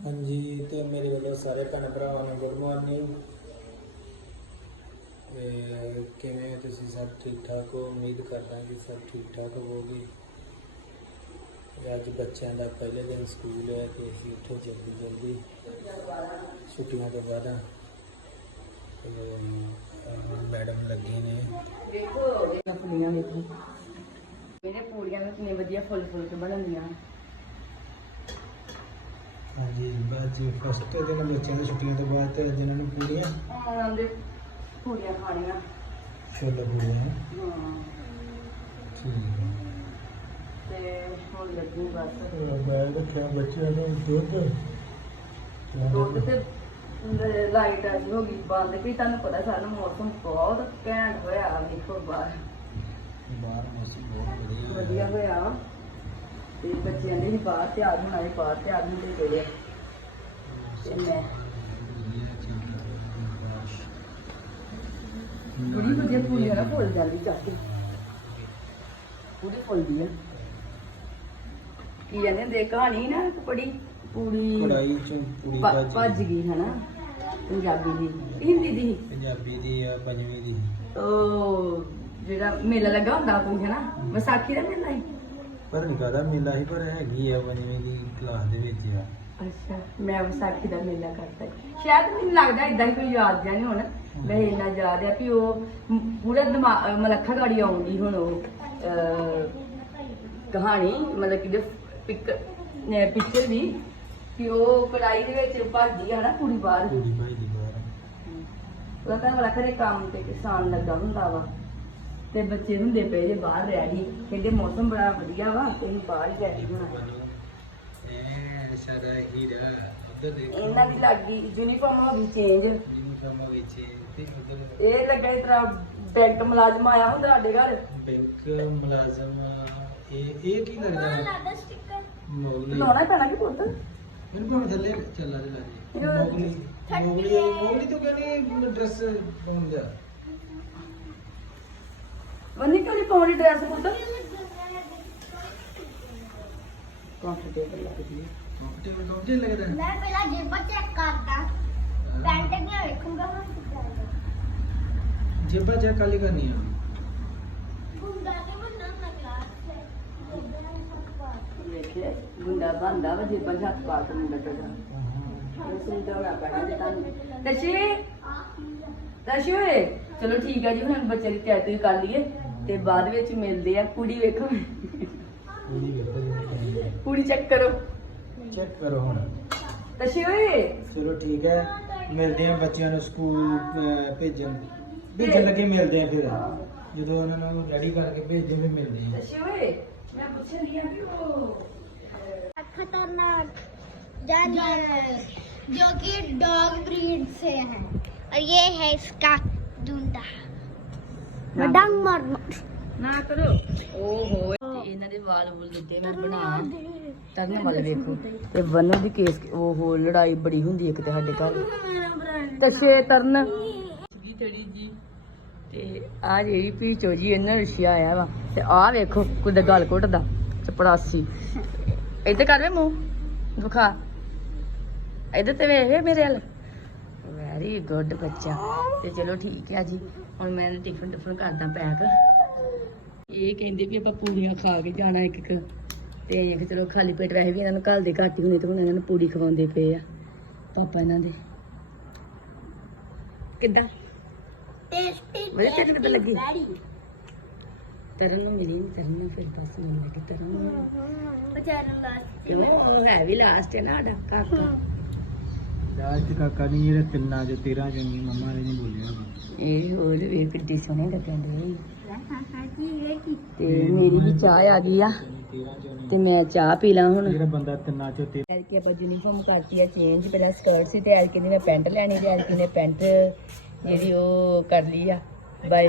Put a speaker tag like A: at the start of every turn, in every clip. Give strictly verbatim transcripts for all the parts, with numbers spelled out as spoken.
A: हाँ जी, तो मेरे वालों सारे भैन भरावां नूं गुड मॉर्निंग। किवें हो तुसीं? सब ठीक ठाक हो? उम्मीद करदा कि सब ठीक ठाक होवोगे। अज बच्चों का पहले दिन स्कूल है तो असीं उठे जल्दी जल्दी छुट्टियों तो बाद। मैडम लगे ने
B: पूड़ियां देखो, मेरे पूड़ियां में कितने वधिया फुल फुल के बनदियां।
A: हाँ जी, अज फस्ट दिन बच्चों की छुट्टियों तो बाद तो अज इन्होंने पूड़ियां
B: आंदे पूड़ियां खानियां।
A: छोले पूड़ियां।
B: हाँ
A: ठीक है।
B: ते हुण लगी बस
A: मैं रखा बच्चों ने दुध
B: दुध ते लाइट अज हो गई बंद भी। तुहानूं पता सारा मौसम बहुत घैंट होया। देखो बाहर
A: बाहर मौसम बहुत बढ़िया
B: वधिया होया ते बच्चों ने भी बाहर तैयार होना भी बाहर तैयार होंदे गए ते मैं बड़ी वधिया पूड़ियां ना फुल जांदी चाची, पूरी फुलदी है। की कहते होंदे कहानी ना बड़ी पूरी
A: कढ़ाई च पूरी
B: भज गई है ना, पंजाबी दी हिंदी दी
A: पंजाबी दी या पंजवीं दी।
B: ओ जेड़ा मेला लगा हुंदा कोई है ना, विसाखी दा मेला ही
A: पर नहीं कहता मेला ही पर हैगी है पंजवीं दी क्लास दे विच आ।
B: अच्छा, मैं विसाखी दा मेला करता शायद मैनूं लगदा इदां ही कोई याद जां नहीं होना। मैं इन्ना याद है कि वो पूरा दिमाग मलखा गाड़ी आउंदी हुण ओ कहानी मतलब कि पिक्चर दी कि वो कढ़ाई दे विच भजदी है ना पूरी बाहर
A: पूरी भाई दी बाहर
B: ਉਹਦਾ ਘਰ ਵਾਲਾ ਘਰੇ ਕੰਮ ਤੇ ਕਿਸਾਨ ਲੱਗਾ ਹੁੰਦਾ ਵਾ ਤੇ ਬੱਚੇ ਹੁੰਦੇ ਪਏ ਜੇ ਬਾਹਰ ਰੈਡੀ ਕਹਿੰਦੇ ਮੌਸਮ ਬੜਾ ਵਧੀਆ ਵਾ ਤੇ ਅਸੀਂ ਬਾਹਰ ਹੀ ਰੈਡੀ ਹੋਣਾ।
A: ਐ ਸਾਡਾ ਹੀਰਾ ਉਧਰ ਦੇਖ
B: ਇਹਨਾਂ ਦੀ ਲੱਗੀ ਯੂਨੀਫਾਰਮ ਹੋ ਗਈ ਚੇਂਜ।
A: ਯੂਨੀਫਾਰਮ ਵਿੱਚ ਤੇ ਉਧਰ
B: ਇਹ ਲੱਗਾ ਇਸ ਤਰ੍ਹਾਂ ਬੈਂਕ ਮੁਲਾਜ਼ਮ ਆਇਆ ਹੁੰਦਾ ਸਾਡੇ ਘਰ।
A: ਬੈਂਕ ਮੁਲਾਜ਼ਮ ਇਹ ਇਹ ਕੀ ਲੱਗਦਾ ਹੈ? ਮੋਗਲੀ
B: ਲਾਉਣਾ ਪੈਣਾ ਕਿ ਪੁੱਤ
A: ਮੈਨੂੰ ਭਾਵੇਂ ਥੱਲੇ ਚੱਲਾ ਦੇ ਲੱਗੇ ਮੋਗਲੀ ਮੋਗਲੀ ਮੋਗਲੀ ਤੋਂ ਕਹਿੰਦੇ ਡਰੈਸ ਪਾਉਣ ਦਾ
B: ਵੰਨੀ ਕਿਉਂ ਨਹੀਂ ਪਾਉਣੀ ਡਰੈਸ ਪੁੱਤ? ਕੰਫਰਟੇਬਲ ਲੱਗਦੀ ਹੈ।
A: ਕੰਫਰਟੇਬਲ ਕੰਫਰਟੇਬਲ ਲੱਗਦਾ ਹੈ।
C: मैं पहला जेबा चेक करता पैंट क्या देखूंगा हम
A: जेबा चेक काली करनी है।
C: गुंडा के बनना ना क्लास से
B: ਦੇਖਿਆ ਗੁੰਡਾ ਬੰਦਾ ਵਾ ਜੇ ਬੰਦਾ ਹੱਥ ਪਾ ਕੇ ਮੁੰਡਾ ਕਰਦਾ ਇਸੇ ਦੌੜਾ ਪੈਣਾ ਜੇ ਤੁਹਾਨੂੰ ਦਸ਼ੀ ਦਸ਼ੀ ਓਏ ਚਲੋ ਠੀਕ ਹੈ ਜੀ ਹੁਣ ਬੱਚੇ ਦੀ ਤਿਆਰੀ ਕਰ ਲਈਏ ਤੇ ਬਾਅਦ ਵਿੱਚ ਮਿਲਦੇ ਆ। ਕੁੜੀ ਵੇਖੋ
A: पूरी ਵੇਖੋ
B: ਕੁੜੀ ਚੈੱਕ ਕਰੋ
A: ਚੈੱਕ ਕਰੋ ਹੁਣ।
B: ਦਸ਼ੀ ਓਏ
A: ਚਲੋ ਠੀਕ ਹੈ, ਮਿਲਦੇ ਆ ਬੱਚਿਆਂ ਨੂੰ ਸਕੂਲ ਭੇਜਣ ਭੇਜਣ ਲੱਗੇ ਮਿਲਦੇ ਆ। ਫਿਰ ਜਦੋਂ ਉਹਨਾਂ ਨੂੰ ਰੈਡੀ ਕਰਕੇ ਭੇਜਦੇ ਫਿਰ ਮਿਲਦੇ ਆ।
B: ਦਸ਼ੀ ਓਏ ਮੈਂ ਪੁੱਛ ਰਹੀ ਹਾਂ ਕਿ ਉਹ
C: खतरनाक जानवर जो कि डॉग ब्रीड से है और ये है इसका झुंडा डंग मार
B: ਨਾ ਕਰੋ ਓਹੋ ਤੇ ਇਹਨਾਂ ਦੇ ਵਾਲ ਵੁਲ ਦਿੱਤੇ ਮੈਂ ਬਣਾ ਤਰਨ ਵੱਲ ਵੇਖੋ ਤੇ ਵਨੋ ਦੀ ਕੇਸ ਓਹੋ ਲੜਾਈ ਬੜੀ ਹੁੰਦੀ ਇੱਕ ਤੇ ਸਾਡੇ ਘਰ ਤੇ ਛੇ ਤਰਨ ਜੀ ਥੜੀ ਜੀ ਤੇ ਆ ਜਿਹੜੀ ਪੀਚੋ ਜੀ ਇਹਨਾਂ ਰਸ਼ੀਆ ਆਇਆ ਵਾ ਤੇ ਆਹ ਵੇਖੋ ਕੁੱਦ ਗਲ ਘੁੱਟਦਾ ਚਪੜਾਸੀ ਇੱਧਰ ਕਰ ਵੇ ਮੂੰਹ ਵਿਖਾ ਇੱਧਰ ਤੇ ਵੇਖ ਮੇਰੇ ਵੱਲ ਵੈਰੀ ਗੁੱਡ ਬੱਚਾ। ਤੇ ਚਲੋ ਠੀਕ ਹੈ ਜੀ ਹੁਣ ਮੈਂ ਟਿਫਨ ਟਿਫਨ ਕਰਦਾ ਪੈਕ। ਇਹ ਕਹਿੰਦੇ ਵੀ ਆਪਾਂ ਪੂੜੀਆਂ ਖਾ ਕੇ ਜਾਣਾ ਇੱਕ ਇੱਕ ਤੇ ਇਹ ਚਲੋ ਖਾਲੀ ਪੇਟ ਵੈਸੇ ਵੀ ਇਹਨਾਂ ਨੂੰ ਘੱਲ ਦੇ ਘੱਟ ਹੀ ਹੁੰਦੇ ਤੇ ਹੁਣ ਇਹਨਾਂ ਨੂੰ ਪੂੜੀ ਖਵਾਉਂਦੇ ਪਏ ਆ ਪਾਪਾ ਇਹਨਾਂ ਦੇ। ਕਿੱਦਾਂ
C: टेस्टी
B: ਵਧੀਆ ਤੈਨੂੰ ਕਿੱਦਾਂ ਲੱਗੀ? ਤਰਨ ਨੂੰ ਮਿਲੀ ਨਹੀਂ ਤਰਨ ਨੂੰ ਫਿਰ ਬਸ ਮੈਨੂੰ ਲੱਗੀ ਤਰਨ ਨੂੰ
C: बेचारा लास्ट
B: ਕਿਉਂ ਉਹ ਹੈ ਵੀ ਲਾਸਟ ਹੈ ਨਾ ਸਾਡਾ ਕਾਕਾ।
A: ਲਾਸਟ ਕਾਕਾ ਨਹੀਂ ਜਿਹੜੇ ਤਿੰਨਾਂ ਚ ਤੇਰਾਂ ਚ ਨਹੀਂ ਮੰਮਾ ਨੇ ਨਹੀਂ ਬੋਲਿਆ।
B: ਇਹ ਹੋਰ ਵੀ ਕਿੱਡੀ ਸੋਹਣੇ ਲੱਗਣ ਦੇ ਤੇ ਮੇਰੀ ਵੀ ਚਾਹ ਆ ਗਈ ਆ ਤੇ ਮੈਂ ਚਾਹ ਪੀ ਲਾਂ ਹੁਣ।
A: ਜਿਹੜਾ ਬੰਦਾ ਤਿੰਨਾਂ ਚ ਤੇ
B: ਐਲਕੇ ਆਪਾਂ ਯੂਨੀਫਾਰਮ ਕਰਤੀ ਆ ਚੇਂਜ। ਪਹਿਲਾਂ ਸਕਰਟ ਸੀ ਤੇ ਐਲਕੇ ਨੇ ਪੈਂਟ ਲੈਣੀ ਤੇ ਐਲਕੇ ਨੇ ਪੈਂਟ ਜਿਹੜੀ ਉਹ ਕਰ ਲਈ ਆ ਬਾਈ।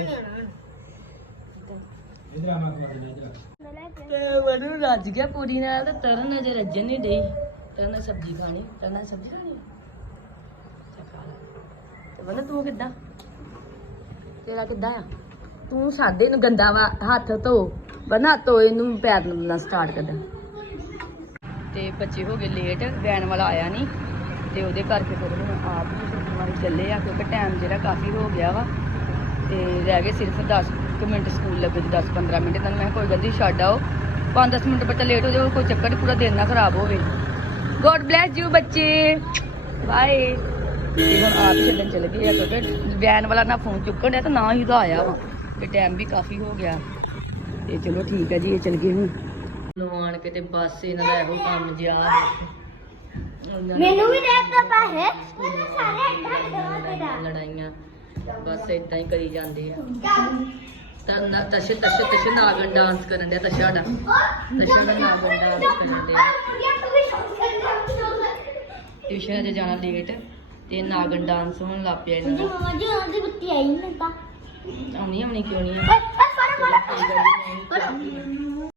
A: ਇਧਰ ਆਮਾ ਕਮਾ ਦੇ ਇਧਰ
B: ਤੇ ਮੈਨੂੰ ਰੱਜ ਗਿਆ ਪੂਰੀ ਨਾਲ ਤੇ ਤਰਨ ਅਜੇ ਰੱਜਣ ਨਹੀਂ ਡਈ। ਤਰਨ ਨੇ ਸਬਜ਼ੀ ਖਾਣੀ ਤਰਨ ਨੇ ਸਬਜ਼ੀ ਖਾਣੀ ਚੱਲ ਖਾ ਲੈ। ਤੇ ਮੈਨੂੰ ਤੂੰ ਕਿੱਦਾਂ ਤੇਰਾ ਕਿੱਦਾਂ ਆ? ਤੂੰ ਸਾਡੇ ਨੂੰ ਗੰਦਾ ਵਾ ਹੱਥ ਧੋ ਬਣਾ ਧੋ ਇਹਨੂੰ ਪੈਰ ਨਾਲ ਸਟਾਰਟ ਕਰਦਾ। ਤੇ ਬੱਚੇ ਹੋ ਗਏ ਲੇਟ, ਵੈਨ ਵਾਲਾ ਆਇਆ ਨਹੀਂ ਤੇ ਉਹਦੇ ਕਰਕੇ ਫਿਰ ਹੁਣ ਆਪ ਹੀ ਛੁੱਟੀ ਮਾਰੀ ਚੱਲੇ ਆ ਕਿਉਂਕਿ ਟਾਈਮ ਜਿਹੜਾ ਕਾਫੀ ਹੋ ਗਿਆ ਵਾ ਤੇ ਰਹਿ ਗਏ ਸਿਰਫ ਦਸ ਕੁ ਮਿੰਟ ਸਕੂਲ ਲੱਗੇ ਜੀ, ਦਸ ਪੰਦਰਾਂ ਮਿੰਟ। ਇਹਨਾਂ ਨੂੰ ਮੈਂ ਕਿਹਾ ਕੋਈ ਗੱਲ ਨਹੀਂ ਛੱਡ ਆਓ, ਪੰਜ ਦਸ ਮਿੰਟ ਬੱਚਾ ਲੇਟ ਹੋ ਜਾਵੇ ਕੋਈ ਚੱਕਰ ਨਹੀਂ, ਪੂਰਾ ਦਿਨ ਨਾ ਖਰਾਬ ਹੋਵੇ। ਗੋਡ ਬਲੈਸ ਯੂ ਬੱਚੇ, ਬਾਏ। ਤੇ ਹੁਣ ਆਪ ਹੀ ਛੱਡਣ ਚਲੇ ਗਏ ਆ ਕਿਉਂਕਿ ਵੈਨ ਵਾਲਾ ਨਾ ਫੋਨ ਚੁੱਕਣ ਡਿਆ ਤੇ ਨਾ ਹੀ ਉਹਦਾ ਆਇਆ ਵਾ ਤੇ ਟਾਈਮ ਵੀ ਕਾਫੀ ਹੋ ਗਿਆ। ਤੇ ਚਲੋ ਠੀਕ ਹੈ ਜੀ, ਇਹ ਚਲ ਗਏ ਹੁਣ ਨੂੰ ਆਣ ਕੇ ਤੇ ਬਸ ਇਹਨਾਂ ਦਾ ਇਹੋ ਕੰਮ ਜਿਆ
C: ਮੈਨੂੰ ਵੀ ਦੇ ਤਾ ਪੈਸੇ ਮੈਂ ਸਾਰੇ ਅੱਡਾ ਦਵਾ ਤੇਰਾ
B: ਲੜਾਈਆਂ ਬਸ ਇਦਾਂ ਹੀ ਕਰੀ ਜਾਂਦੇ ਆ। ਤਾਂ ਨਾ ਤਸ਼ ਤਸ਼ ਤਸ਼ ਨਾਗਨ ਡਾਂਸ ਕਰਨ ਡਿਆ ਤਸ਼ਾ ਦਾ ਤਸ਼ਾ ਦਾ ਨਾਗਨ ਡਾਂਸ ਕਰਨ ਡਿਆ। ਟਿਊਸ਼ਨ ਤੇ ਜਾਣਾ ਲੇਟ ਤੇ ਨਾਗਨ ਡਾਂਸ ਹੋਣ ਲੱਗ ਪਿਆ ਇਹਨਾਂ ਦਾ।
C: ਮਮਾ ਜੀ ਉਹਦੀ ਬੱਤੀ ਆਈ ਨਹੀਂ ਤਾਂ
B: ਆਉਣੀ ਆਉਣੀ ਕਿਉਂ ਨਹੀਂ
C: ਓਏ ਓਏ ਫੜ ਫੜ